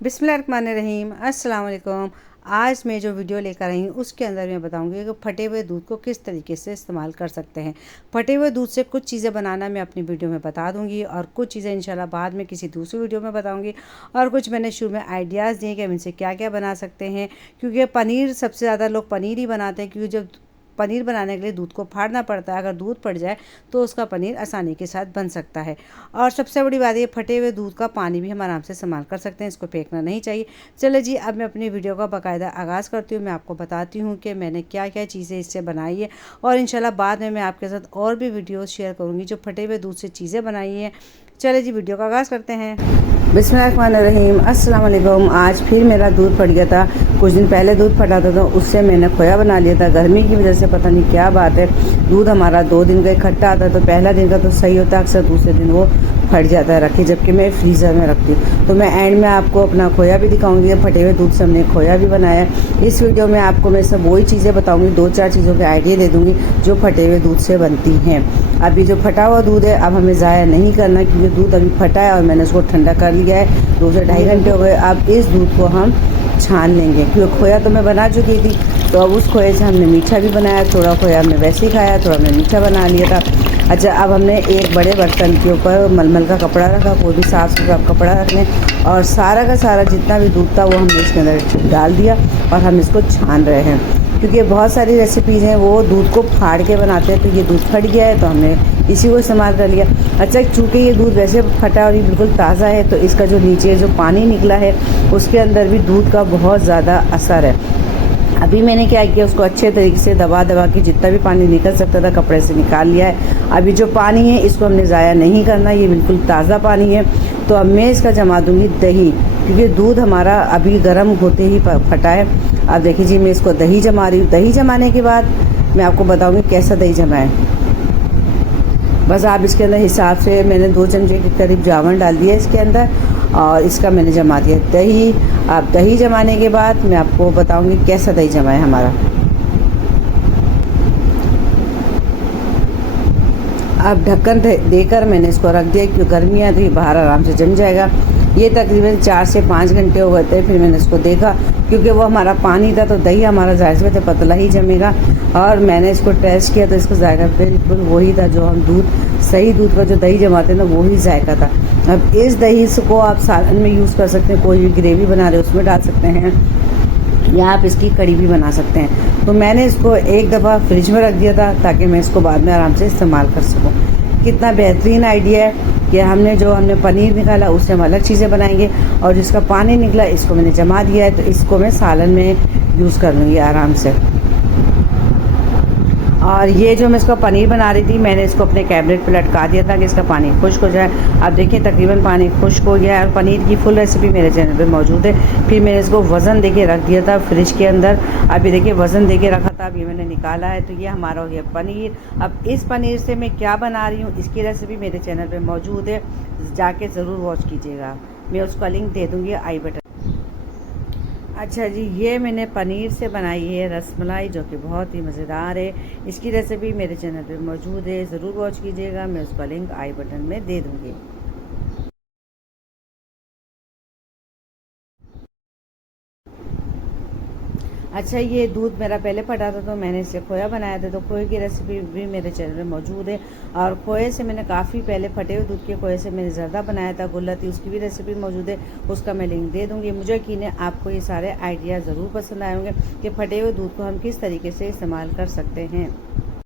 बिस्मिल्लाहिर्रहमानिर्रहीम, अस्सलाम वालेकुम। आज मैं जो वीडियो लेकर आई हूँ उसके अंदर मैं बताऊँगी कि फटे हुए दूध को किस तरीके से इस्तेमाल कर सकते हैं। फटे हुए दूध से कुछ चीज़ें बनाना मैं अपनी वीडियो में बता दूँगी और कुछ चीज़ें इंशाल्लाह बाद में किसी दूसरी वीडियो में बताऊँगी। और कुछ मैंने शुरू में आइडियाज़ दिए कि हम इनसे क्या क्या बना सकते हैं, क्योंकि पनीर सबसे ज़्यादा लोग पनीर ही बनाते हैं, क्योंकि जब पनीर बनाने के लिए दूध को फाड़ना पड़ता है। अगर दूध फट जाए तो उसका पनीर आसानी के साथ बन सकता है। और सबसे बड़ी बात ये, फटे हुए दूध का पानी भी हम आराम से इस्तेमाल कर सकते हैं, इसको फेंकना नहीं चाहिए। चलो जी, अब मैं अपनी वीडियो का बाकायदा आगाज़ करती हूँ। मैं आपको बताती हूँ कि मैंने क्या क्या चीज़ें इससे बनाई है, और इंशाल्लाह बाद में मैं आपके साथ और भी वीडियोस शेयर करूँगी जो फटे हुए दूध से चीज़ें बनाई हैं। चले जी, वीडियो का आगाज़ करते हैं। बिस्मिल्लाहिर्रहमानिर्रहीम, अस्सलाम वालेकुम। आज फिर मेरा दूध फट गया था। कुछ दिन पहले दूध फटा था तो उससे मैंने खोया बना लिया था। गर्मी की वजह से पता नहीं क्या बात है, दूध हमारा 2 दिन का इकट्ठा आता है, तो पहला दिन का तो सही होता है, अक्सर दूसरे दिन वो फट जाता है रखी, जबकि मैं फ्रीज़र में रखती हूँ। तो मैं एंड में आपको अपना खोया भी दिखाऊंगी। फटे हुए दूध से हमने खोया भी बनाया। इस वीडियो में आपको मैं सब वही चीज़ें बताऊंगी, 2-4 चीज़ों के आइडिया दे दूँगी जो फटे हुए दूध से बनती हैं। अभी जो फटा हुआ दूध है अब हमें ज़ाया नहीं करना, क्योंकि दूध अभी फटा है और मैंने उसको ठंडा कर लिया है। 2 से ढाई घंटे हो गए। अब इस दूध को हम छान लेंगे, क्योंकि खोया तो मैं बना चुकी थी, तो अब उस खोए से हमने मीठा भी बनाया। थोड़ा खोया हमने वैसे ही खाया, थोड़ा हमने मीठा बना लिया था। अच्छा, अब हमने एक बड़े बर्तन के ऊपर मलमल का कपड़ा रखा, कोई भी साफ़ सुथरा कपड़ा रख लें, और सारा का सारा जितना भी दूध था वो हमने इसके अंदर डाल दिया और हम इसको छान रहे हैं। क्योंकि बहुत सारी रेसिपीज़ हैं वो दूध को फाड़ के बनाते हैं, तो ये दूध फट गया है तो हमने इसी को इस्तेमाल कर लिया। अच्छा, चूँकि ये दूध वैसे फटा और ये बिल्कुल ताज़ा है, तो इसका जो नीचे जो पानी निकला है उसके अंदर भी दूध का बहुत ज़्यादा असर है। अभी मैंने क्या किया, उसको अच्छे तरीके से दबा दबा के जितना भी पानी निकल सकता था कपड़े से निकाल लिया है। अभी जो पानी है इसको हमने ज़ाया नहीं करना, ये बिल्कुल ताज़ा पानी है। तो अब मैं इसका जमा दूँगी दही, क्योंकि दूध हमारा अभी गर्म होते ही फटा है। अब देखिए जी, मैं इसको दही जमा रही हूँ। दही जमाने के बाद मैं आपको बताऊँगी कैसा दही जमाएं। बस आप इसके अंदर हिसाब से, मैंने 2 चमचे के करीब जावन डाल दिया इसके अंदर, और इसका मैंने जमा दिया दही। अब दही जमाने के बाद मैं आपको बताऊंगी कैसा दही जमा है हमारा। अब ढक्कन देकर मैंने इसको रख दिया, क्योंकि गर्मी है तो ये बाहर आराम से जम जाएगा। ये तकरीबन 4 से 5 घंटे हो गए थे। फिर मैंने इसको देखा, क्योंकि वो हमारा पानी था तो दही हमारा जाहिर सी बात है पतला ही जमेगा। और मैंने इसको टेस्ट किया तो इसका जायका बिल्कुल वही था जो हम सही दूध का जो दही जमाते हैं ना, वही जायका था। अब इस दही को आप सालन में यूज़ कर सकते हैं, कोई भी ग्रेवी बना रहे हो उसमें डाल सकते हैं, या आप इसकी कड़ी भी बना सकते हैं। तो मैंने इसको एक दफ़ा फ्रिज में रख दिया था ताकि मैं इसको बाद में आराम से इस्तेमाल कर सकूँ। कितना बेहतरीन आइडिया है कि हमने पनीर निकाला उससे हम अलग चीज़ें बनाएंगे, और जिसका पानी निकला इसको मैंने जमा दिया है, तो इसको मैं सालन में यूज़ कर लूँगी आराम से। और ये जो मैं इसका पनीर बना रही थी, मैंने इसको अपने कैबिनेट पे लटका दिया था कि इसका पानी खुश्क हो जाए। अब देखिए तकरीबन पानी खुश्क हो गया है, और पनीर की फुल रेसिपी मेरे चैनल पे मौजूद है। फिर मैंने इसको वज़न दे के रख दिया था फ्रिज के अंदर। अभी देखिए वज़न दे के रखा था, अभी मैंने निकाला है, तो ये हमारा हो गया पनीर। अब इस पनीर से मैं क्या बना रही हूँ इसकी रेसिपी मेरे चैनल पर मौजूद है, जाके ज़रूर वॉच कीजिएगा। मैं उसका लिंक दे दूँगी आई बटन। अच्छा जी, ये मैंने पनीर से बनाई है रसमलाई, जो कि बहुत ही मज़ेदार है। इसकी रेसिपी मेरे चैनल पे मौजूद है, ज़रूर वॉच कीजिएगा। मैं उसका लिंक आई बटन में दे दूँगी। अच्छा, ये दूध मेरा पहले फटा था तो मैंने इससे खोया बनाया था, तो खोए की रेसिपी भी मेरे चैनल में मौजूद है। और खोए से मैंने काफ़ी पहले फटे हुए दूध के खोए से मैंने ज़र्दा बनाया था, गुल्लती, उसकी भी रेसिपी मौजूद है, उसका मैं लिंक दे दूँगी। मुझे यकीन है आपको ये सारे आइडिया ज़रूर पसंद आए होंगे कि फटे हुए दूध को हम किस तरीके से इस्तेमाल कर सकते हैं।